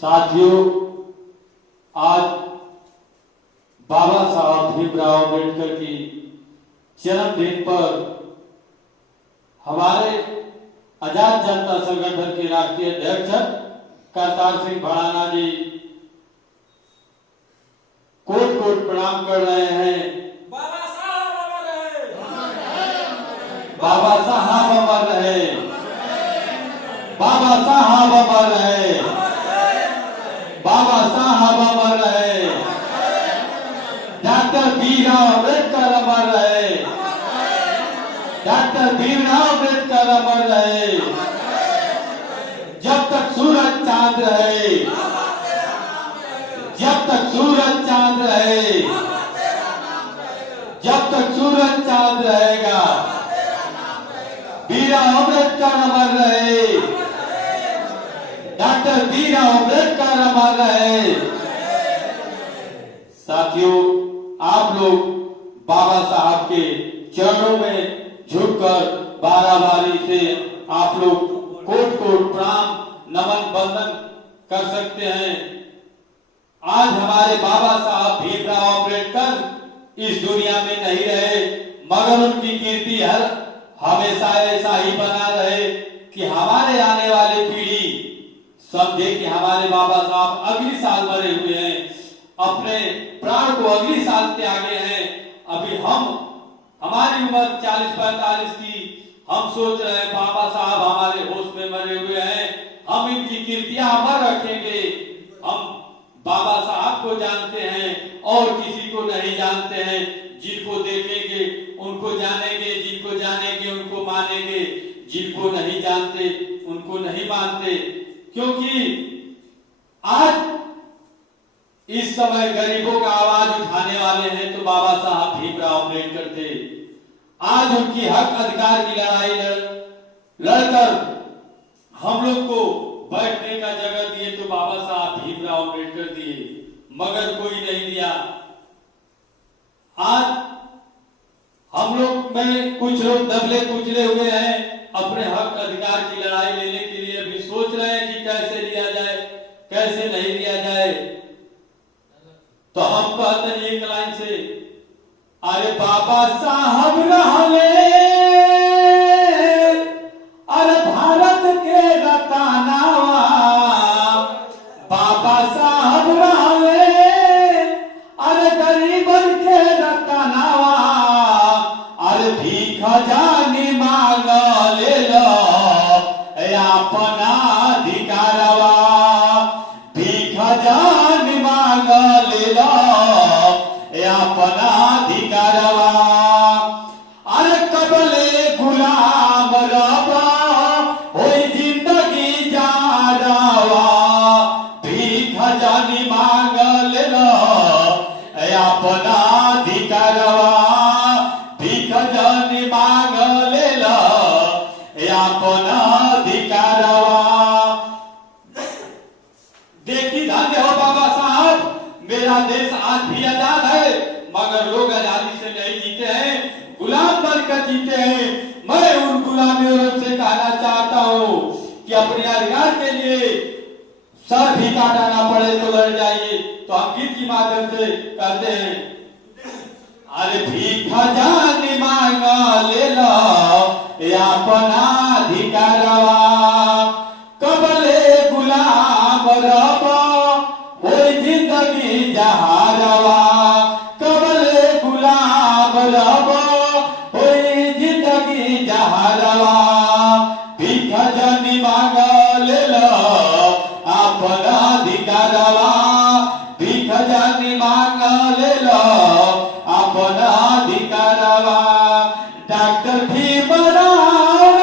साथियों, आज बाबा साहब भीमराव अम्बेडकर की जन्मदिन पर हमारे आजाद जनता संगठन के राष्ट्रीय अध्यक्ष करतार सिंह भड़ाना जी कोट कोट प्रणाम कर रहे हैं। बाबा साहब अमर रहे, बाबा साहब अमर रहे, बाबा साहब अमर रहे, बाबा साहब अमर रहे, डॉक्टर भीमराव अम्बेडकर अमर रहे, डॉक्टर भीमराव अम्बेडकर अमर रहे। जब तक सूरज चांद रहे, जब तक सूरज चांद रहे, जब तक सूरज चांद रहेगा, भीमराव अम्बेडकर अमर रहे, डॉक्टर भीमराव अम्बेडकर अमर रहे। साथियों, आप लोग बाबा साहब के चरणों में झुककर बारी से आप लोग कोट कोट प्रणाम नमन बंदन कर सकते हैं। आज हमारे बाबा साहब भीमराव अम्बेडकर इस दुनिया में नहीं रहे, मगर उनकी कीर्ति हर हमेशा ऐसा ही बना रहे कि हमारे आने वाली पीढ़ी समझे कि हमारे बाबा साहब अगली साल मरे हुए हैं, अपने प्राण को अगली साल त्यागे हैं। अभी हमारी उम्र 40-45 की, हम सोच रहे हैं बाबा साहब हमारे होश में मरे हुए हैं, हम इनकी कीर्तियां अमर रखेंगे। हम बाबा साहब को जानते हैं और किसी को नहीं जानते हैं। जिनको देखेंगे उनको जानेंगे, जिनको जानेंगे उनको मानेंगे, जिनको नहीं जानते उनको नहीं मानते। क्योंकि आज इस समय गरीबों का आवाज उठाने वाले हैं तो बाबा साहब भीमराव अम्बेडकर थे। आज उनकी हक अधिकार की लड़ाई लड़कर हम लोग को बैठने का जगह दिए तो बाबा साहब भीमराव अम्बेडकर दिए, मगर कोई नहीं दिया। आज हम लोग में कुछ लोग दबले कुचले हुए हैं, अपने हक अधिकार की लड़ाई लेने के लिए भी सोच रहे हैं कि कैसे लिया जाए, कैसे नहीं लिया जाए। तो हम कहते हैं एक लाइन से, अरे बाबा साहब रहले, अरे भारत के रतनावा, बाबा साहब रहले, अरे गरीबन के रतनावा, अरे भीख जानी मांग ले लो अपना अधिकारवा, भीख जानी मांग ले लो अपना अधिकारवा। अरे कबले गुलाम रबा होई जिंदगी जारवा, भीख जानी मांग ले लो अपना अधिकारवा, भीख जानी मांग ले लो अपना अधिकारवा। देखी धन्य हो बाबा साहब, मेरा देश आज भी आजाद है, मगर लोग आजादी से नहीं जीते हैं, गुलाम बनकर जीते हैं। मैं उन गुलामियों से कहना चाहता हूँ कि अपने अधिकार के लिए सर भी काटना पड़े तो लड़ जाइए। तो हम गीत के माध्यम से कहते हैं, अरे भीख जानी मांग ले लो अपना अधिकारवा, कबले गुलाम रबा होई जिंदगी जहारवा, कबले गुलाम रबा होई जिंदगी जहारवा, भीख जानी मांग ले लो अपना अधिकारवा, भीख जानी मांग ले लो अपना अधिकारवा। डॉक्टर भीमराव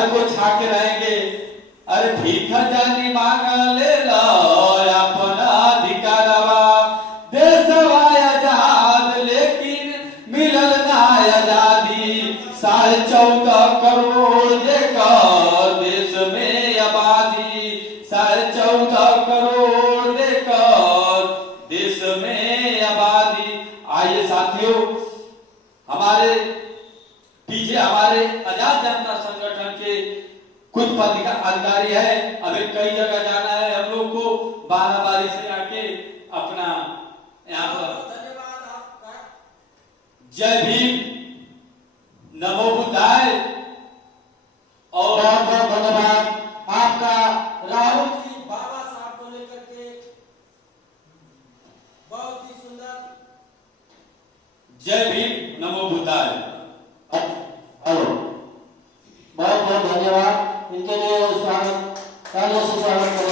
घर को छाके रहेंगे। अरे भीख जानी मांग ले लो अपना अधिकारवा, देशवा आजाद लेकिन मिलल ना आजादी। 14.5 करोड़ देकर देश में आबादी, 14.5 करोड़ देकर देश में आबादी। आइए साथियों, हमारे पीछे हमारे आजाद जनता संगठन के कुछ अधिकारी है। अभी कई जगह जाना है हम लोग को, बाराबारी से आके अपना यहाँ पर धन्यवाद आपका। जय भीम, नमो बुद्धाय और बहुत बहुत धन्यवाद आपका राहुल। जी बाबा साहब को लेकर के बहुत ही सुंदर। जय भीम, नमो बुद्धाय। हेलो, बहुत बहुत धन्यवाद। इनके लिए स्वागत, तालियों से स्वागत करें।